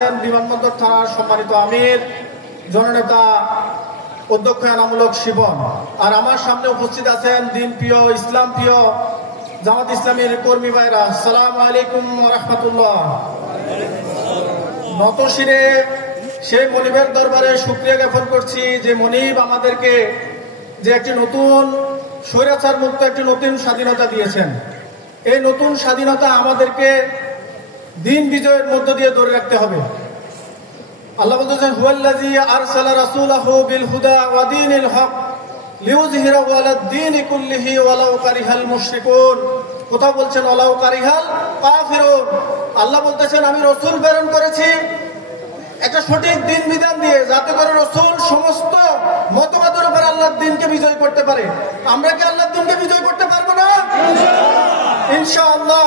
বিমানবন্দর থানার সম্মানিত আমির জননেতা অধ্যক্ষ এনামূলক শিবন, আর আমার সামনে উপস্থিত আছেন দিন প্রিয় ইসলাম প্রিয় জামাত ইসলামের কর্মী ভাইরা। আসসালামু আলাইকুম ওয়া রাহমাতুল্লাহ। নতশিরে সেই মনিবের দরবারে শুকরিয়া জ্ঞাপন করছি যে মনিব আমাদেরকে যে একটি নতুন স্বৈরাচার মুক্ত একটি নতুন স্বাধীনতা দিয়েছেন। এই নতুন স্বাধীনতা আমাদেরকে দিন বিজয়ের মধ্য দিয়ে ধরে রাখতে হবে। আল্লাহ বলতেছেন হুয়াল্লাযী আরসালা রাসূলাহু বিল হুদা ওয়া দীনিল হক লিইয়ুযহিরাহু আলাদ দীনি কুল্লিহি ওয়ালাউ কারিহাল মুশরিকুন। কোথাও বলছেন ওয়ালাউ কারিহাল কাফিরুন। আল্লাহ বলতেছেন আমি রাসূল প্রেরণ করেছি একটা সঠিক দিন বিধান দিয়ে, যাতে করে রাসূল সমস্ত মতবাদের উপর আল্লাহর দ্বীনকে বিজয় করতে পারে। আমরা কি আল্লাহর দ্বীনকে বিজয় করতে পারবো না? ইনশাআল্লাহ।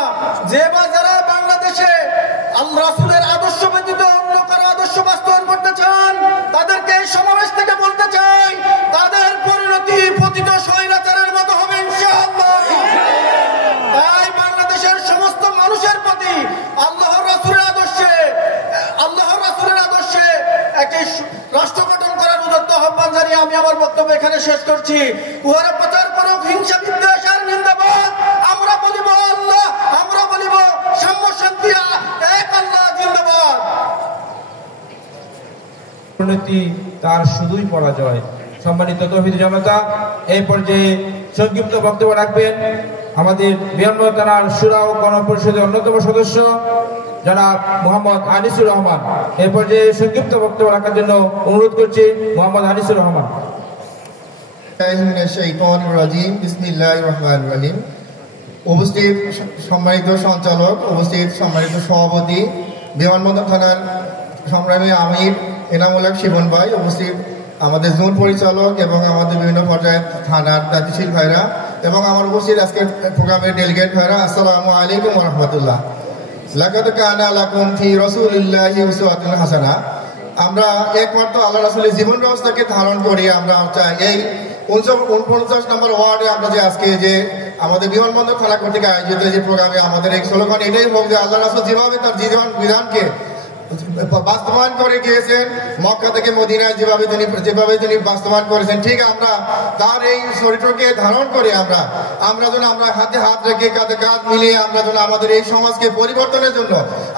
যে বা যারা বাংলাদেশে আল্লাহ রাসূলের আদর্শ ব্যতীত অন্য কারো আদর্শ বাস্তবায়ন করতে চান, তাদেরকে এই সমাবেশ থেকে বলতে চাই তাদের পরিণতি পতিত স্বৈরাচারের মতো হবে ইনশাআল্লাহ। তাই বাংলাদেশের সমস্ত মানুষের প্রতি আল্লাহর রাসূলের আদর্শে একটি রাষ্ট্র গঠন করার উদাত্ত আহ্বান জানিয়ে আমি আমার বক্তব্য এখানে শেষ করছি। উহারা প্রচার করুক হিংসা বিদ্বেষ আর নিন্দাবাদ। আমরা বলিব আল্লাহ, আমরা বলিব সাম্য শান্তি, এক আল্লাহ জিন্দাবাদ। পরিণতি তার শুধুই পরাজয়। সম্মানিত তৌহিদি জনতা, এই পর্যায়ে সংক্ষিপ্ত বক্তব্য রাখবেন আমাদের বিমানবন্দর থানার শুরা ও গণপরিষদের অন্যতম সদস্য জনাব মোহাম্মদ আনিসুর রহমান। এই পর্যায়ে সংক্ষিপ্ত বক্তব্য রাখার জন্য অনুরোধ করছি মোহাম্মদ আনিসুর রহমান। উপস্থিত সম্মানিত সঞ্চালক, উপস্থিত সম্মানিত সভাপতি, বিমানবন্দর থানার সংগ্রামী আমির এনামূলক শিবন ভাই, উপস্থিত আমাদের জোন পরিচালক এবং আমাদের বিভিন্ন পর্যায়ের থানার দায়িত্বশীল ভাইরা এবং আমার উপস্থিত আজকের প্রোগ্রামের ডেলিগেট ভাইরা, আসসালামু আলাইকুম ওয়া রাহমাতুল্লাহ। লাকাদ কানা লাকুম ফি রাসূলিল্লাহি উসওয়াতুন হাসানাহ। আমরা একমাত্র আল্লাহ রাসূলের জীবন ব্যবস্থাকে ধারণ করি। আমরা এই 49 নম্বর ওয়ার্ডে আমরা যে আজকে যে আমাদের বিমানবন্দর থানা কর্তৃক আয়োজিত যে প্রোগ্রামে আমাদের এই স্লোগান এটাই হোক যে আল্লাহ রাসূল যেভাবে তার জীবন বিধানকে বাস্তবায়ন করে গিয়েছেন, মক্কা থেকে মদিনায় যেভাবে তিনি বাস্তবায়ন করেছেন, ঠিক আমরা তার এই চরিত্রকে ধারণ করে আমরা যেন আমরা হাতে হাত রেখে কাঁধে কাঁধ মিলিয়ে আমরা যেন আমাদের এই সমাজকে পরিবর্তনের জন্য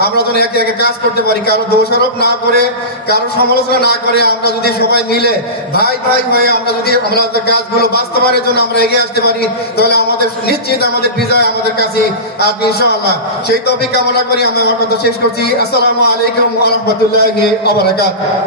আমরা যেন একে একে কাজ করতে পারি, কারো দোষারোপ না করে, কারো সমালোচনা না করে আমরা যদি সবাই মিলে ভাই ভাই হয়ে আমরা যদি আমাদের কাজগুলো বাস্তবায়নের জন্য আমরা এগিয়ে আসতে পারি, তাহলে আমাদের নিশ্চিত আমাদের বিজয় আমাদের কাছে আসবে ইনশাআল্লাহ। সেই তৌফিক কামনা করি আমি আমার কথা শেষ করছি। আসসালামু আলাইকুম ওয়া রাহমাতুল্লাহি ওয়া বারাকাতুহু।